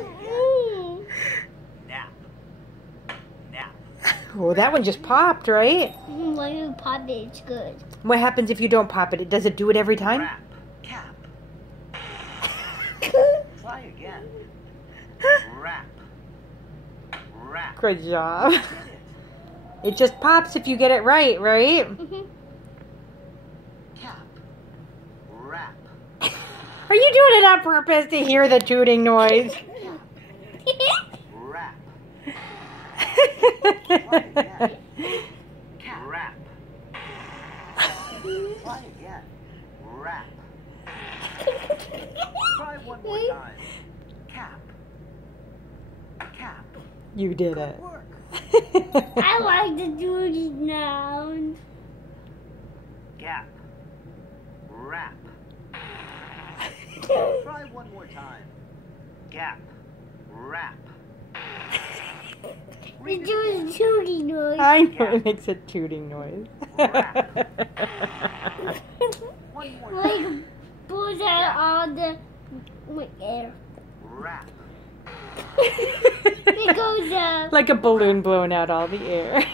Try again. Nap. Nap. Oh, that one just popped, right? When you pop it, it's good. What happens if you don't pop it? Does it do it every time? Wrap. Cap. Try again. Wrap. Wrap. Good job. Did it. It just pops if you get it right, right? Cap. Wrap. Are you doing it on purpose to hear the tooting noise? Wrap. Try again. Cap. Wrap. Try again. Wrap. Try one more time. Cap. Cap. You did it. Good work. I like the tooting sound. Gap. Wrap. Try one more time. Gap. Wrap. It's doing tooting noise. I know it makes a tooting noise. One more Like time. pulls out all the air. Wrap. It goes up. Like a balloon blowing out all the air.